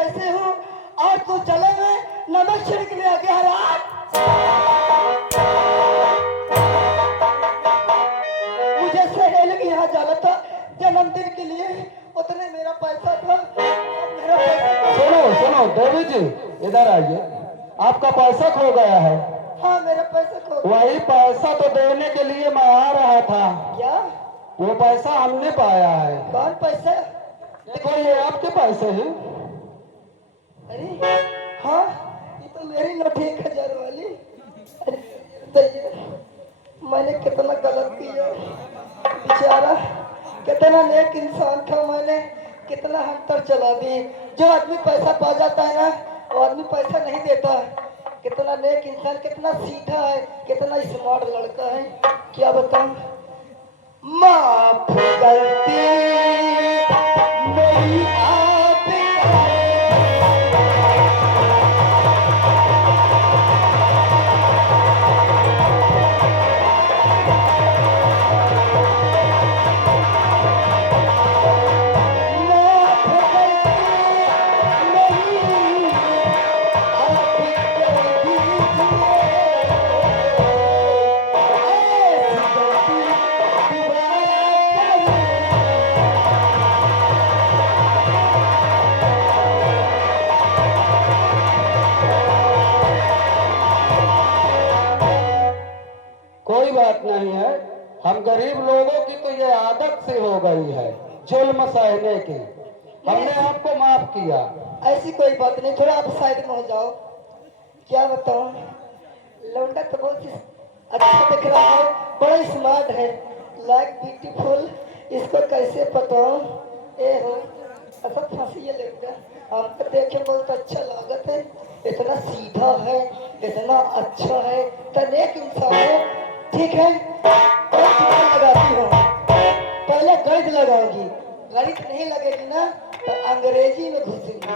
कैसे हूँ और तू चले में नमक छिड़कने आ गया रात। मुझे सहेल के यहाँ जाना था जन्मदिन के लिए, उतने मेरा पैसा था। मेरा पैसा सुनो सुनो देवी जी, इधर आइए। आपका पैसा खो गया है। हाँ मेरा पैसा खो गया। वही पैसा तो देने के लिए मैं आ रहा था। क्या? वो पैसा हमने पाया है। कौन पैसा? देखो ये आपके पैसे हैं। अरे हाँ, ये तो मेरी नोट 1000 वाली। अरे तो ये मैंने कितना गलत किया, बेचारा कितना नेक इंसान था। मैंने कितना हंटर चला दी। जो आदमी पैसा पा जाता है ना, वो आदमी पैसा नहीं देता। कितना नेक इंसान, कितना सीधा है, कितना स्मार्ट लड़का है, क्या बताऊं। माफ गलती मेरी आपसे। कोई बात नहीं है, हम गरीब लोगों की तो ये आदत सी हो गई है जुल्म सहने की। हमने आपको माफ किया। ऐसी कोई बात नहीं, थोड़ा आप साइड में हो जाओ। क्या बताऊं, लौंडा तो बहुत ही अच्छा दिख रहा है, बड़ा स्मार्ट है, लाइक ब्यूटीफुल। इसको कैसे बताऊं। ए हो ऐसा फांसी ये लग गया। आपको देख के बहुत अच्छा लागत है, इतना सीधा है, इतना अच्छा है, तो नेक इंसान है। ठीक है, और टिकट लगाती हूँ। पहले गणित लगाऊंगी, गणित नहीं लगेगी ना तो अंग्रेजी में घुसेंगी।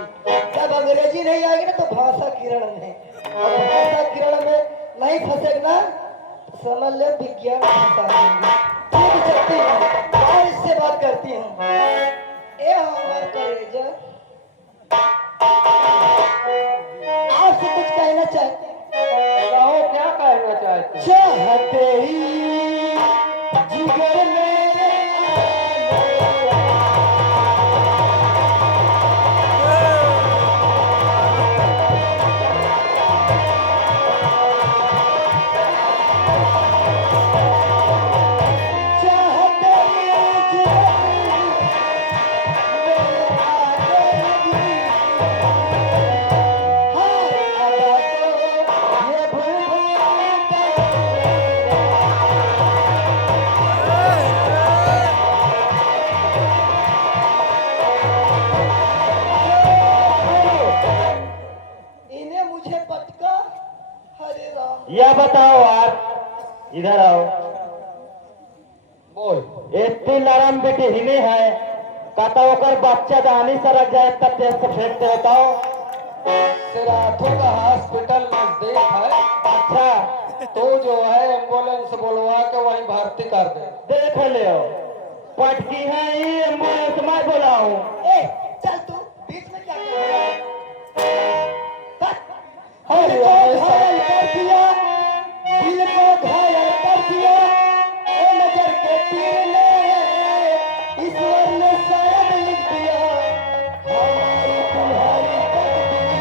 जब अंग्रेजी नहीं आएगी ना तो भाषा किरण में, और भाषा किरण में नहीं फंसेगी ना तो समझ ले विज्ञान भाषा देंगे। ठीक चलती हूँ और इससे बात करती हूँ। ए हमारे कलेजा, आपसे कुछ कहना चाहते हैं। कहो क्या कहना चाहते हैं? चाहते ही जिगर मेरे चाहते ही जिगर मेरे आगे हाय आदा तो ये भूल इन्हें मुझे पटका। हरे राम। यह बताओ आप, इधर आओ। बोल। इतनी नरम बेटी हिने है, कहता ओकर बच्चा दानी सरक जाए तब देश से फेंकते बताओ। सिराथू का हॉस्पिटल नजदीक है। अच्छा तो जो है एम्बुलेंस बुलवा के वहीं भर्ती कर दे। देख ले, पटकी है ये एम्बुलेंस मैं बुलाऊं। ए चल तू बीच में क्या कर रहा है? अरे घायल कर दिया, दिल को घायल कर दिया। ओ नजर के तीर ने ईश्वर ने शायद लिख दिया हमारी तुम्हारी तकदीर।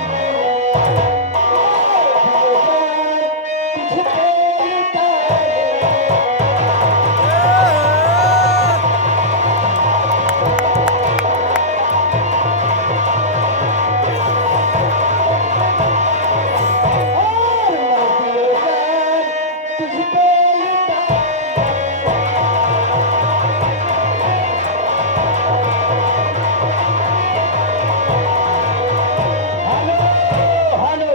तुझ पे उतारे और मजबूर तुझ पे उतारे। हेलो हेलो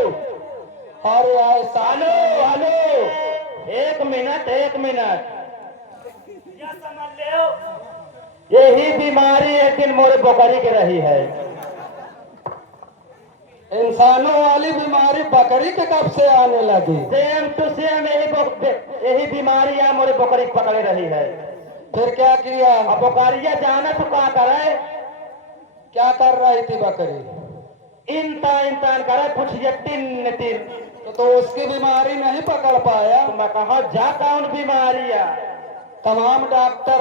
अरे ऐसा हेलो हेलो, एक मिनट एक मिनट। यही बीमारी एक दिन मोरे बोकरी के रही है। इंसानों वाली बीमारी बकरी के कब से आने लगी? सेम टू सेम यही बीमारी यहाँ मोरे बोकरी के पकड़े रही है। फिर क्या किया? अब बोकरिया जाना तो क्या करे? क्या कर रही थी बकरी? इंता इंसान करे पूछिए टिन टिन। तो उसकी बीमारी नहीं पकड़ पाया। तो मैं कहा जा कौन बीमारी है? तमाम डॉक्टर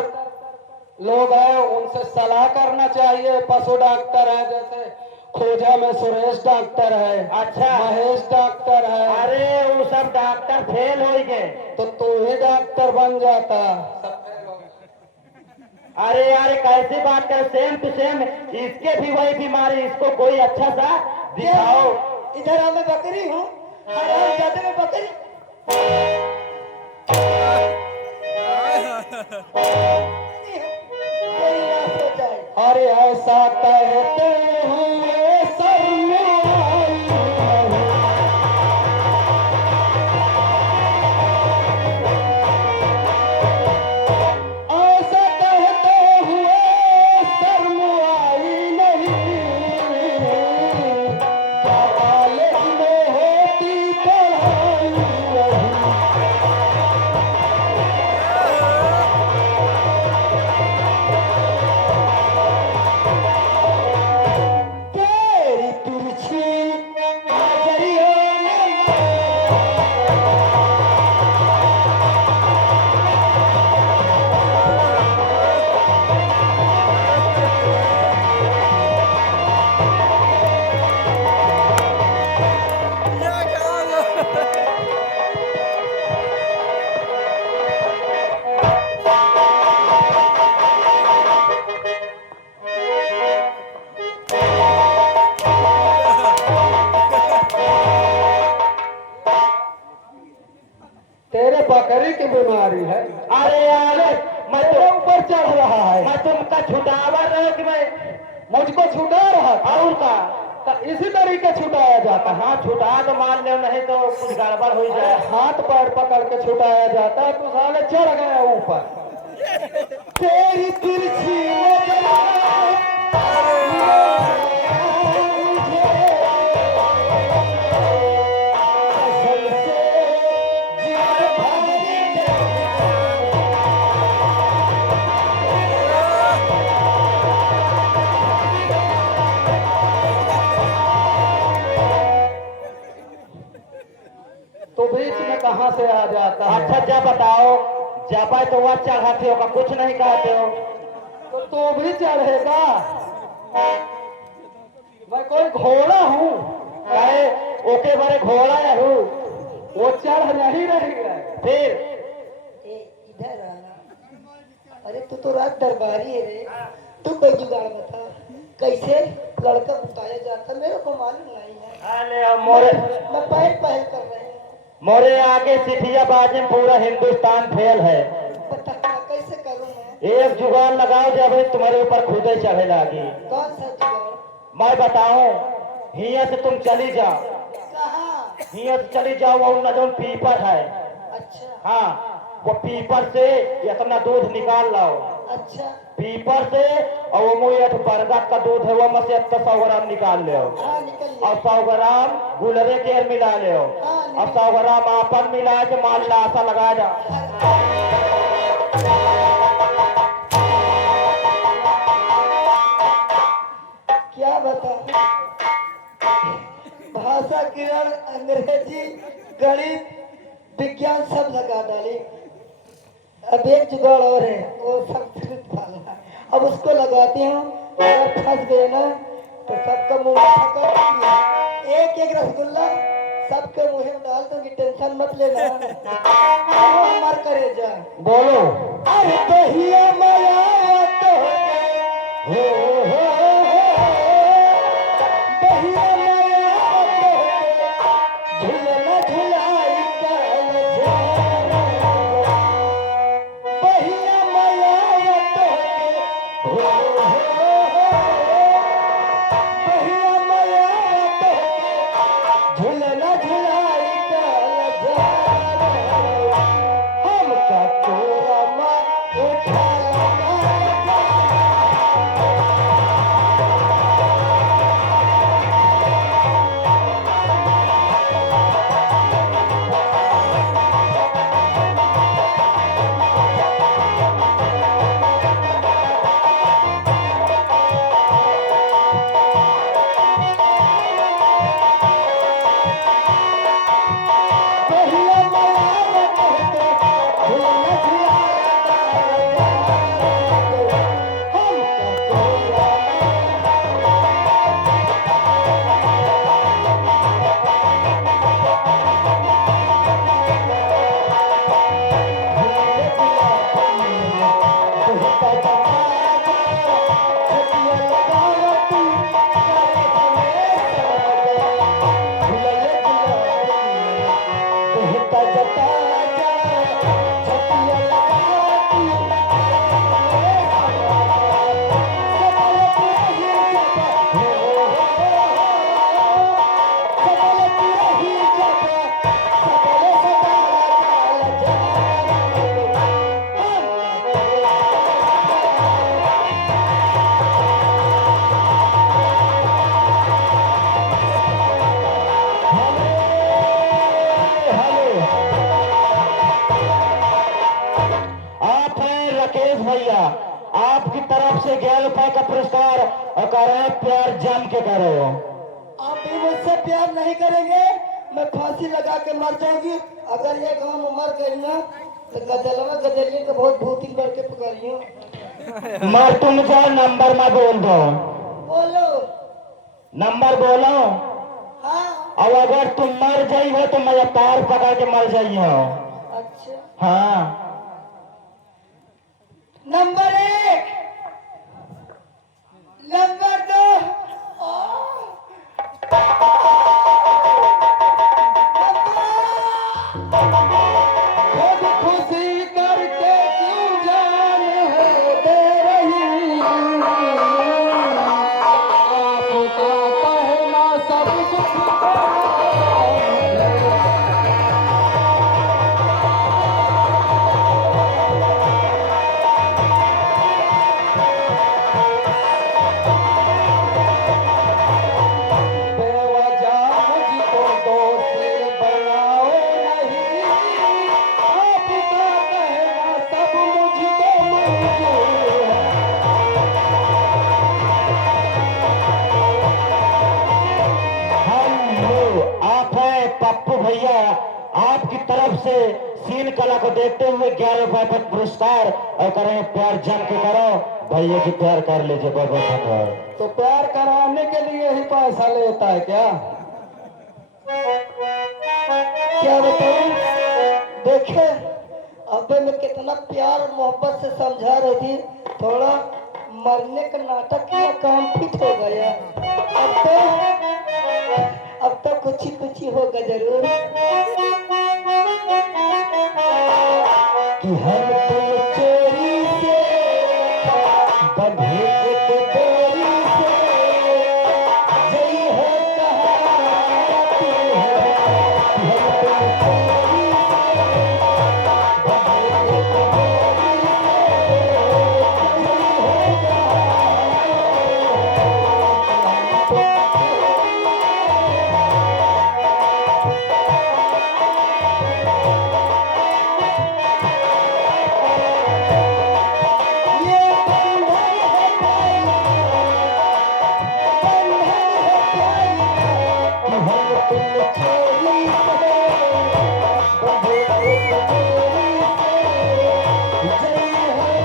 लोग हैं, उनसे सलाह करना चाहिए। पशु डॉक्टर हैं, जैसे खोजा में सुरेश डॉक्टर है, अच्छा। महेश डॉक्टर है। अरे वो सब डॉक्टर फेल हो गए। तो तू ही डॉक्टर बन जाता। अरे यार कैसी बात कर, सेम टू सेम इसके भी वही बीमारी, इसको कोई अच्छा सा दिखाओ। इधर आ, मैं बकरी हूँ। हराम जाते में बकरी। तेरी नाश हो जाए। अरे ऐसा कहते हुए सर में आई नहीं। ऐसा कहते हुए सर में आई नहीं। क्या कॉलेज में होती पढ़ाई नहीं। तेरी तिरछी नजरियों तेरे बकरी की बीमारी है। अरे यार मैं तेरे तो ऊपर चढ़ रहा है। मैं तुमका छुटावा रहा कि मैं मुझको छुटा रहा था। और का। तो इसी तरीके छुटाया जाता है। हाँ छुटा तो मान ले, नहीं तो कुछ गड़बड़ हो अरे जाए। हाथ पैर पकड़ के छुटाया जाता है। तो साले चढ़ गया ऊपर। तेरी तिरछी तो बीच में कहाँ से आ जाता है? अच्छा जा बताओ, जापा तो वह चढ़ाते हो का कुछ नहीं कहते हो? तो तू भी चढ़ेगा। मैं कोई घोड़ा हूँ। कहे ओके बारे घोड़ा है हूँ। वो चढ़ नहीं रही है। फिर इधर आना। अरे तू तो रात दरबारी है रे। तू कोई जुगाड़ बता, कैसे लड़का बताया जाता, मेरे को मालूम नहीं है। अरे मोरे मैं पहल पहल कर रही हूँ। मोरे आगे सिठिया बाजी में पूरा हिंदुस्तान फेल है। बता कैसे करूँ मैं? एक जुगाड़ लगाओ जब तुम्हारे ऊपर खुदे चढ़े लागी। कौन सा जुगाड़? मैं बताऊं, हिया से तुम चली जाओ, कहाँ? हिया से चली जाओ, वो न जो पीपर है, अच्छा हाँ वो पीपर से इतना दूध निकाल लाओ। अच्छा। पीपर से और वो मुझे बरगद का दूध है, वो में से 100 ग्राम निकाल ले हाँ निकल और 100 ग्राम गुलरे केर मिला ले और 100 ग्राम आपन मिला के मान ला ऐसा लगा जा। क्या बता, भाषा किरण अंग्रेजी गणित विज्ञान सब लगा डाली। अब एक जुगाड़ और है, वो संस्कृत वाला। अब उसको लगाती हूँ, अगर फंस गए ना तो सबका मुंह मीठा कर दूंगी। एक एक रसगुल्ला सबके मुंह में डाल दूंगी, टेंशन मत लेना। वो हमार करे जा। बोलो अरे दहिया माया तो हो दहिया माया तो झुलना झुलाई काल जाना। दहिया माया तो हो दहिया माया तो झुलना झुलाई काल जाना। हमका तोरा माँ उठा करें प्यार जम के करो। आप भी मुझसे प्यार नहीं करेंगे, मैं फांसी लगा के मर जाऊंगी। अगर ये गांव में मर गई ना तो गजलवा गजलिए को बहुत भूती बढ़ के पुकारियो। मर तुम जाओ, नंबर में बोल दो, बोलो। नंबर बोलो। हाँ। और अगर तुम मर जाई हो तो मैं तार पकड़ के मर जाई हो। अच्छा। हाँ। नंबर 1, नंबर 2, खुद खुशी करके क्यों जान है दे रही, आपका कहना सब कुछ बेवजह मुझको दोषी बनाओ नहीं, आपका कहना सब मुझको मंजूर है। हेलो, आप है पप्पू भैया, आपकी तरफ से सीन कला को देखते हुए 11 रुपए का पुरस्कार और करें प्यार जम के करो। भैया की प्यार कर लीजिए, बहुत बहुत धन्यवाद। तो प्यार कराने के लिए ही पैसा लेता है क्या? क्या बताऊं? देखे अबे मैं कितना प्यार और मोहब्बत से समझा रही थी, थोड़ा मरने का नाटक किया, काम फिट हो गया। अब तो कुछ ही होगा जरूर। कि हम तुम चोरी से बंधे एक डोरी से, जई है कहावत है। कि हम तुम चोरी से बंधे एक डोरी से, जई है ये बंधन है प्यारी का, बंधन है प्यारी का। कि हम तुम चोरी से बंधे एक डोरी से, जई है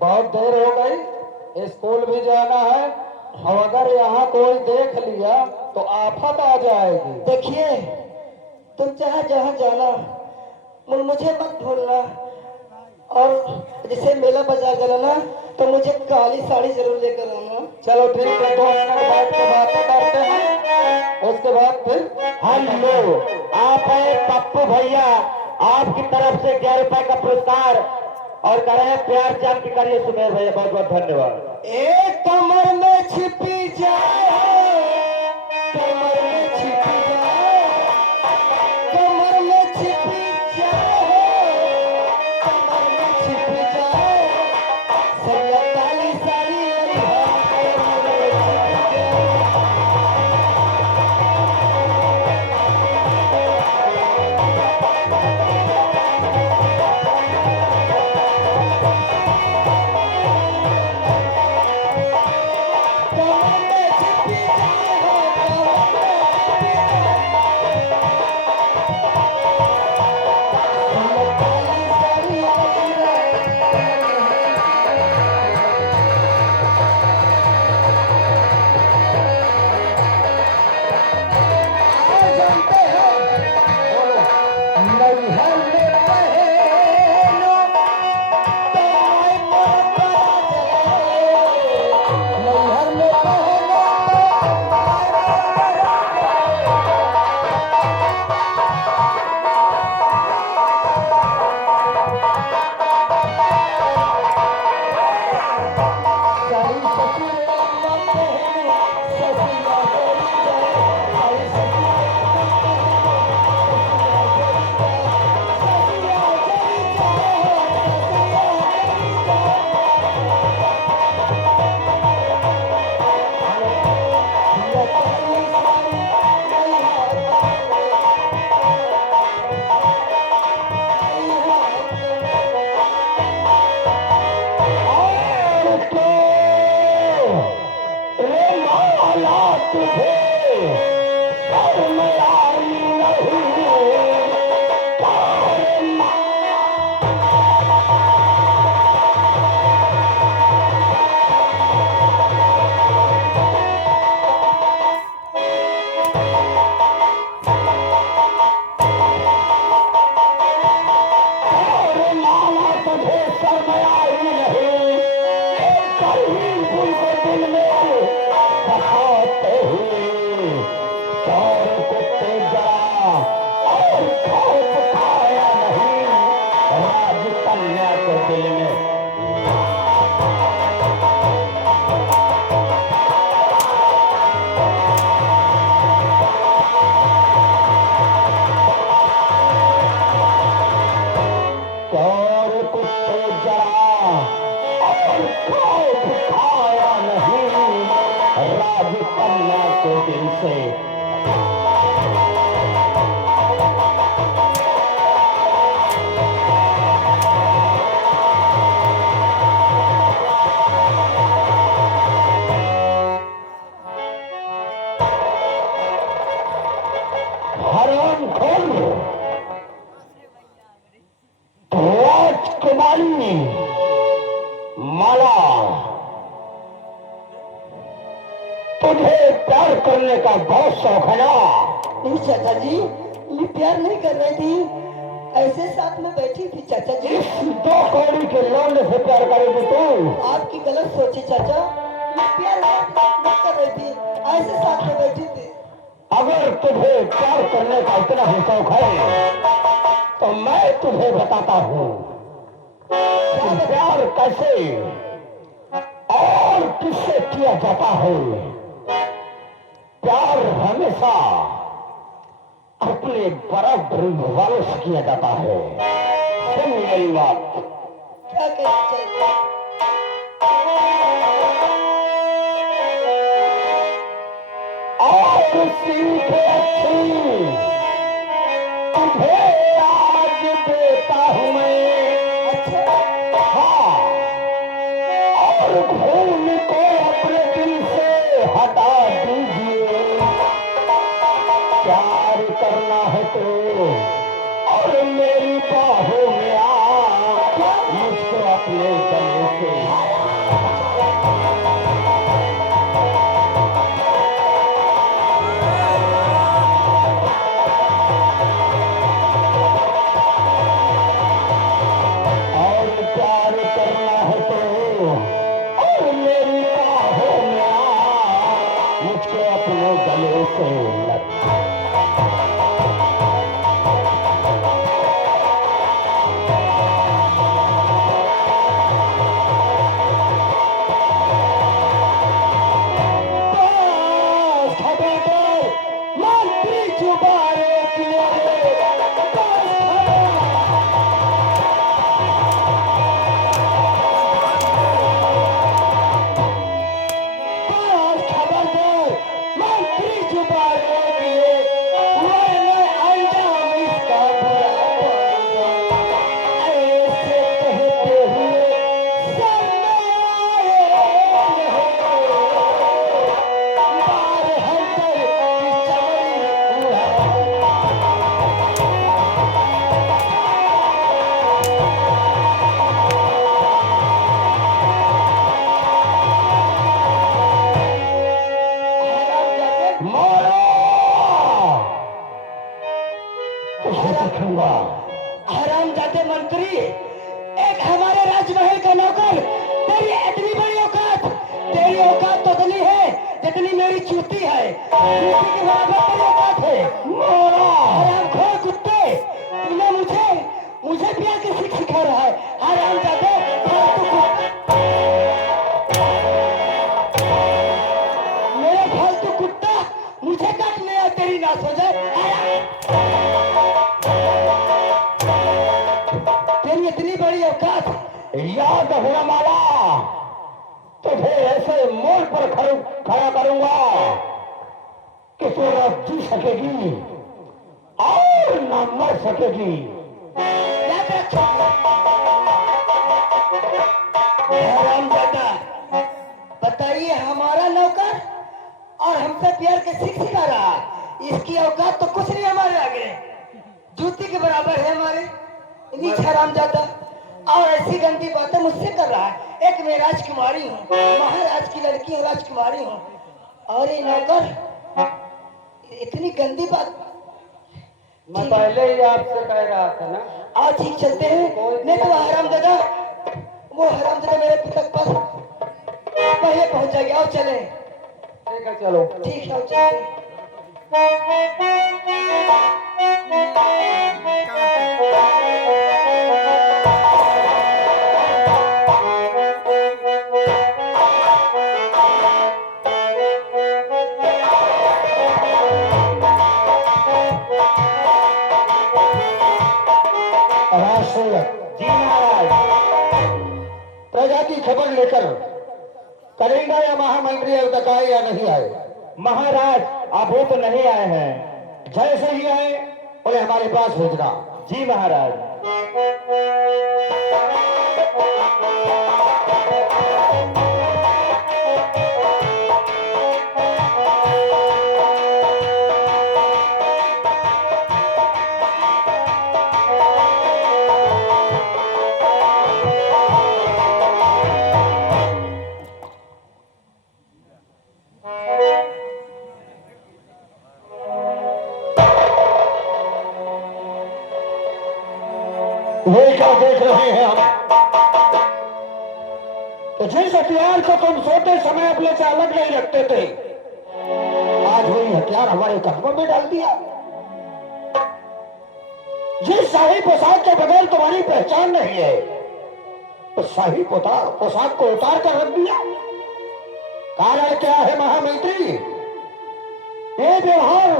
बहुत देर हो गई, स्कूल भी जाना है, और अगर यहाँ कोई देख लिया तो आफत आ जाएगी। देखिए तुम चाहे जहाँ जाना मुझे मत भूलना, और जैसे मेला बाजार जाना ना तो मुझे काली साड़ी जरूर लेकर आना। चलो ठीक है, 2 मिनट बैठ के बातें करते हैं, उसके बाद फिर हेलो, आप है पप्पू भैया, आपकी तरफ से 11 रुपए का पुरस्कार और करें प्यार जान के करिए सुमेर भैया, बहुत बहुत धन्यवाद। एक कमर में छिपी जाए, कमर में छिपी जाए, कमर में छिपी जाए, कमर में छिपी जाए, सैया काली साड़ी कमर में छिपी जाए। कमर में छिपी जाए। तुझे शर्म आई नहीं, दिल में और कुत्ते जरा और खौफ खाया नहीं, राज कन्या के दिल से हराम खोर राजकुमारी माला, तुझे प्यार करने का बहुत शौक है ना? नहीं चाचा जी, ये प्यार नहीं कर रही थी, ऐसे साथ में बैठी थी चाचा जी। इस दो कौड़ी के लौंडे से प्यार करेगी तू? आपकी गलत सोची चाचा, ये प्यार नहीं कर रही थी, ऐसे साथ में बैठी थी। अगर तुझे प्यार करने का इतना ही शौक है तो मैं तुझे बताता हूँ कि प्यार कैसे और किससे किया जाता है। प्यार हमेशा अपने बराबर वालों से किया जाता है। सुन मेरी बात। क्या कहना चाहिए? और सीख अच्छी तुझे आज देता हूँ मैं। अच्छा, हाँ, और खून को अपने दिल से हटा दीजिए। प्यार करना है तो और मेरी बाहों में आ, मुझको अपने गले से हरामजादे मंत्री, एक हमारे राजमहल का नौकर, तेरी इतनी बड़ी औकात, तेरी औकात तो इतनी है जितनी मेरी चूती है। चूती के बराबर तेरी औकात है। हरामखोर कुत्ते, तूने मुझे प्यार की सीख सिखा रहा है। हरामजादे, फालतू कुत्ता, मेरा फालतू कुत्ता, मुझे काटने आ तेरी नाश हो जाए। तेरी इतनी बड़ी औकात, याद हुआ माला, तुझे ऐसे मोड़ पर खड़ा करूंगा कि तू न जी सकेगी और न मर सकेगी। याद रखो। हरामजादा, बताइए, हमारा नौकर और हमसे हमसे प्यार के सीख सिखा रहा है। इसकी औकात तो कुछ नहीं हमारे आगे, जूती के बराबर है हमारे। नीच हरामजादा, और ऐसी गंदी बातें मुझसे कर रहा है। एक मैं राजकुमारी हूँ, महाराज की लड़की हूँ, राजकुमारी हूँ, और ये नौकर इतनी गंदी बात। मैं पहले ही आपसे कह रहा था ना। आज ठीक चलते हैं, नहीं तो हरामजादा, वो हरामजादा मेरे पिता के पास पहले पहुंच जाएगी। आओ चले। ठीक है चलो। ठीक है, आओ चलते हैं। जी महाराज। प्रजा की खबर लेकर करेंगा या महामंत्री अब तक आए या नहीं आए? महाराज अभी तो नहीं आए हैं। जैसे ही आए उन्हें हमारे पास भेजना। जी महाराज। ये क्या देख रहे हैं हम? तो जिस हथियार को तुम सोते समय अपने से अलग नहीं रखते थे, आज वही हथियार हमारे कदमों में डाल दिया। जिस शाही पोशाक के बगैर तुम्हारी पहचान नहीं है, उस शाही पोशाक को उतार कर रख दिया। कारण क्या है महामंत्री? ये व्यवहार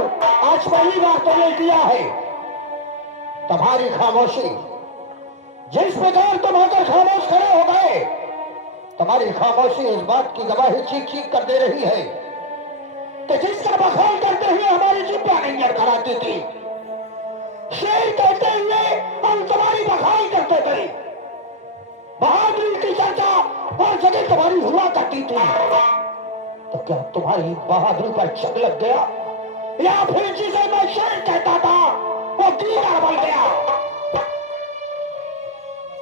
आज पहली बार तुमने किया है। तुम्हारी खामोशी, जिस प्रकार तुम आकर खामोश खड़े हो गए, तुम्हारी खामोशी इस बात की गवाही चीख चीख कर दे रही है कि जिसका बखान करते हुए हमारी जिब्बा नहीं लड़खड़ाती थी, शेर कहते हुए हम तुम्हारी बखान करते थे। बहादुरी की चर्चा और जगह तुम्हारी हुआ करती थी। तो क्या तुम्हारी बहादुरी पर शक लग गया, या फिर जिसे मैं शेर कहता था वो दीवार बन गया?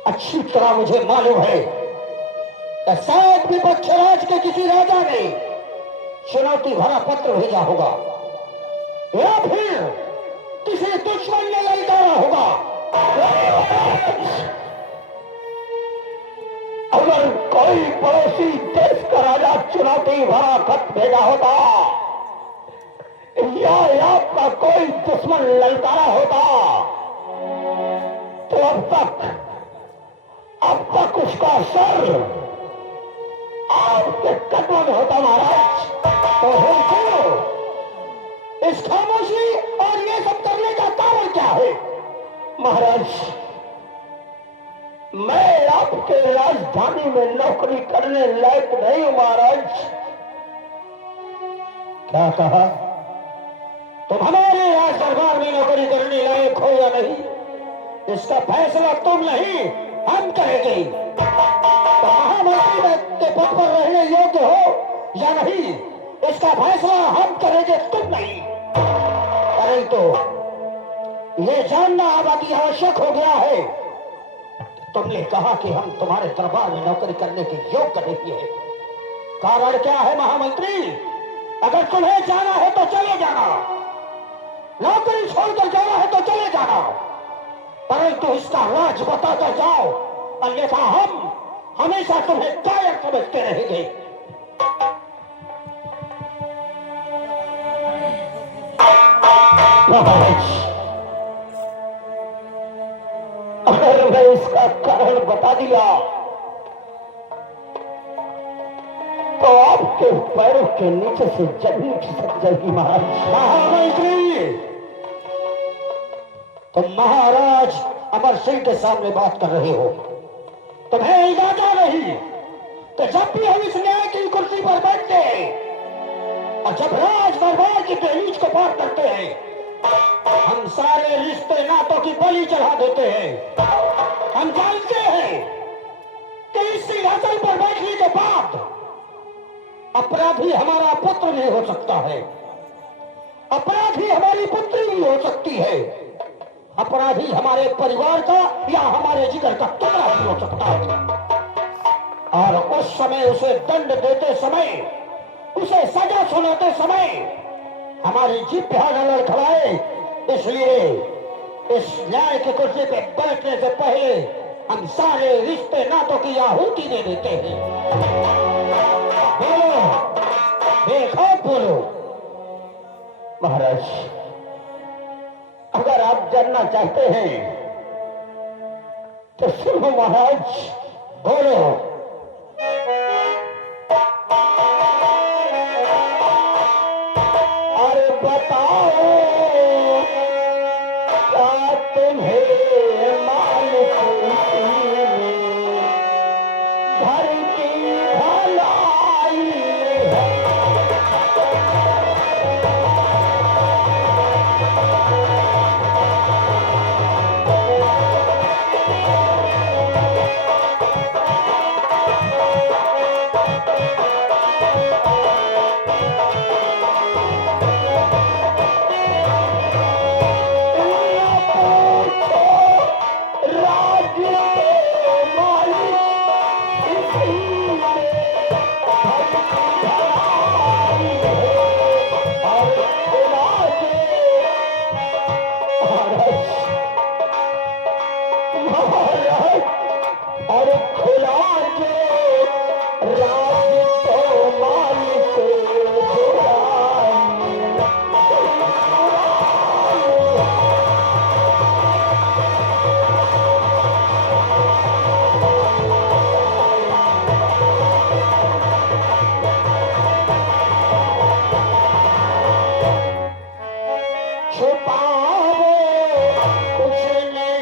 अच्छी तरह मुझे मालूम है कि शायद विपक्ष राज के किसी राजा ने चुनौती भरा पत्र भेजा होगा, या फिर किसी दुश्मन ने ललकारा होगा। अगर कोई पड़ोसी देश का राजा चुनौती भरा खत भेजा होता, या आपका कोई दुश्मन ललकारा होता, तो अब तक उसका सर आपके कदमों में होता महाराज। तो देखो इस खामोशी और ये सब करने का कारण क्या है? महाराज, मैं आपके राजधानी में नौकरी करने लायक नहीं हूं महाराज। क्या कहा? तुम हमारे राज दरबार में नौकरी करने लायक हो या नहीं, इसका फैसला तुम नहीं हम करेंगे। तो महामंत्री के पद पर रहने योग्य हो या नहीं, इसका फैसला हम करेंगे, तुम नहीं। परंतु ये जानना अब अति आवश्यक हो गया है। तुमने कहा कि हम तुम्हारे दरबार में नौकरी करने के योग्य नहीं है। कारण क्या है महामंत्री? अगर तुम्हें जाना है तो चले जाना, नौकरी छोड़कर जाना है तो चले जाना, परंतु इसका राज बताता जाओ, अन्यथा हम हमेशा तुम्हें कायर समझते रहेंगे। अगर मैं इसका कारण बता दिया तो आपके पैरों के नीचे से जमीन खिसक जाएगी महामंत्री। तुम महाराज अमर सिंह के सामने बात कर रहे हो। तुम्हें अंदाजा नहीं कि जब भी हम इस न्याय की कुर्सी पर बैठते हैं और जब राज दरबार की दहलीज को पार करते हैं, हम सारे रिश्ते नातों की बलि चढ़ा देते हैं। हम जानते हैं कि इस सिंहासन पर बैठने के बाद अपराधी हमारा पुत्र भी हो सकता है, अपराधी हमारी पुत्री भी हो सकती है, अपराधी हमारे परिवार का या हमारे जिगर का टुकड़ा भी हो सकता है। और उस समय उसे दंड देते समय, उसे सजा सुनाते समय हमारी जीभ पे हाथ लड़खड़ाए। इसलिए इस न्याय की कुर्सी पे बैठने से पहले हम सारे रिश्ते नातों की आहुति दे देते हैं। बोलो, देखो, बोलो। महाराज, अगर आप जानना चाहते हैं तो सुनो महाराज। बोलो। अरे बताओ, क्या तुम्हें मालिक घर की भलाई है? और खुला जो राज तो मालिक छुपाओ कुछ नहीं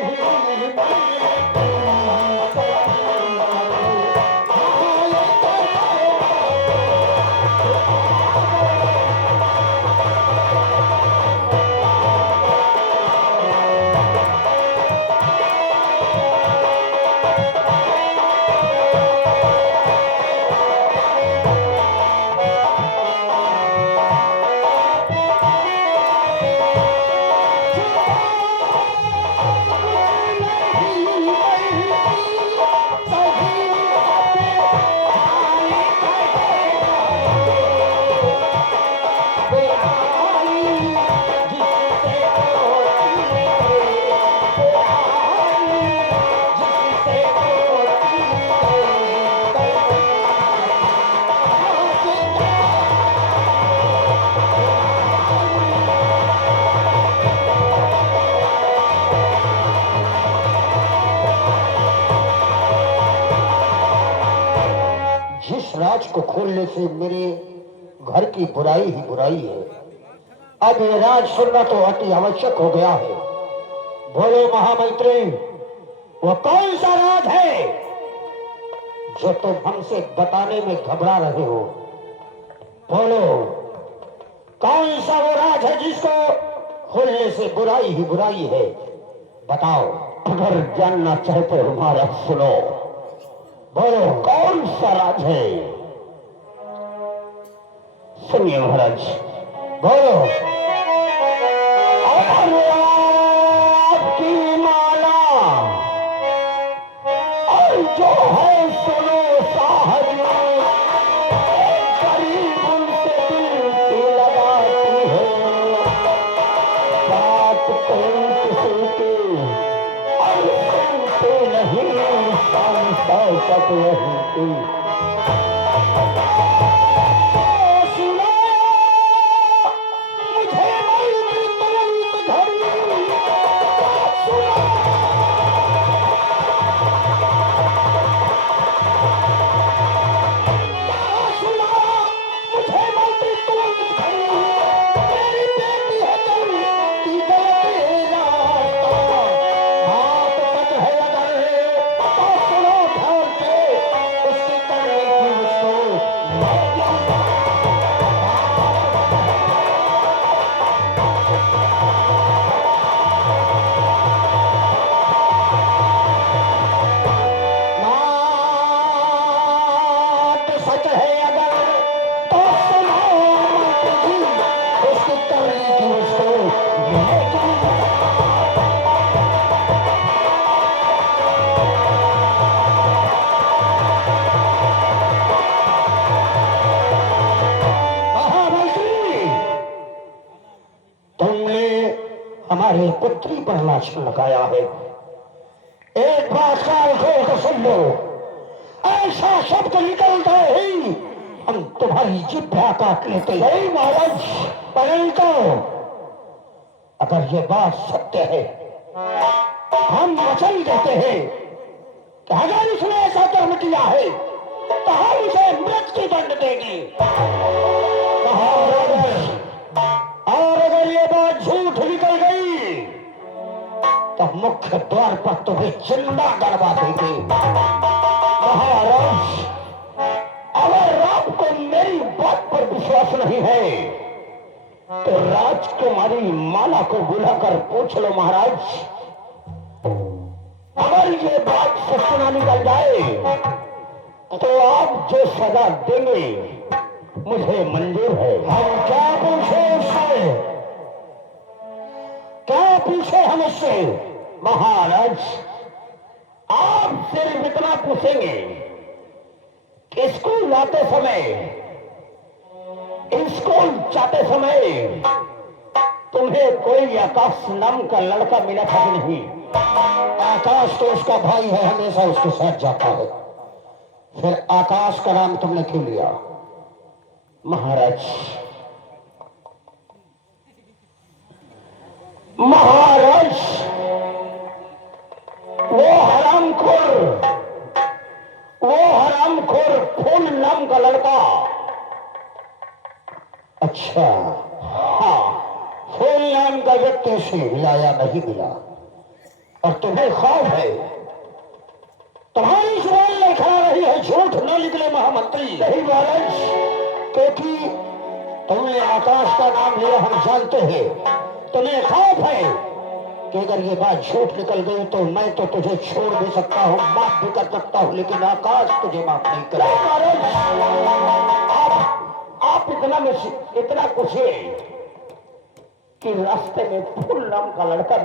जिस राज को खोलने से मेरे घर की बुराई ही बुराई है, अब ये राज सुनना तो अति आवश्यक हो गया है। बोलो महामंत्री, वो कौन सा राज है जो तुम हमसे बताने में घबरा रहे हो? बोलो, कौन सा वो राज है जिसको खोलने से बुराई ही बुराई है? बताओ। अगर जानना चाहते हो हमारा सुनो। बोलो, कौन सा राज है? सुनिए महाराज। बोलो। आपकी माला और जो है सुनो साहब, करीब उनसे दिल की लगाती है, बात कोई किसी की और सुनते नहीं, तक यही की। उसकी करने की मुझको तुम्हारी पुत्री पर लाश लगाया है। एक बात ख्याल को सुन लो, ऐसा शब्द निकलता ही हम तुम्हारी जिभ्या काट लेते हैं। महाराज, परंतु अगर ये बात सत्य है, हम वचन देते हैं कि अगर उसने ऐसा कर्म किया है तो हम उसे मृत्यु दंड देंगे। और अगर ये बात झूठ निकल गई तो मुख्य द्वार पर तुम्हें जिंदा गड़वा देंगे। महाराज, अगर आपको मेरी बात पर विश्वास नहीं है तो राजकुमारी माला को बुलाकर पूछ लो। महाराज, अगर ये बात सच ना निकल जाए तो आप जो सजा देंगे मुझे मंजूर है। हम क्या पूछे उससे, क्या पूछे हम उससे? महाराज, आप सिर्फ इतना पूछेंगे कि स्कूल जाते समय तुम्हें कोई आकाश नाम का लड़का मिला था कि नहीं? आकाश तो उसका भाई है, हमेशा उसके साथ जाता है। फिर आकाश का नाम तुमने क्यों लिया? महाराज, वो हरामखोर फूल नाम का लड़का, अच्छा हाँ, फूल नाम का व्यक्ति से मिलाया नहीं मिला और तुम्हें खौफ है। तुम्हारी जुबान में खड़ा रही है, झूठ न निकले महामंत्री। नहीं महाराज, क्योंकि तुमने आकाश का नाम लिया, हम जानते हैं। तुम्हें खौफ है कि अगर ये बात झूठ निकल गई तो मैं तो तुझे छोड़ भी सकता हूँ, माफ भी कर सकता हूँ, लेकिन आकाश तुझे माफ नहीं करेगा। आप इतना पूछिए कि रास्ते में फूल नाम का लड़का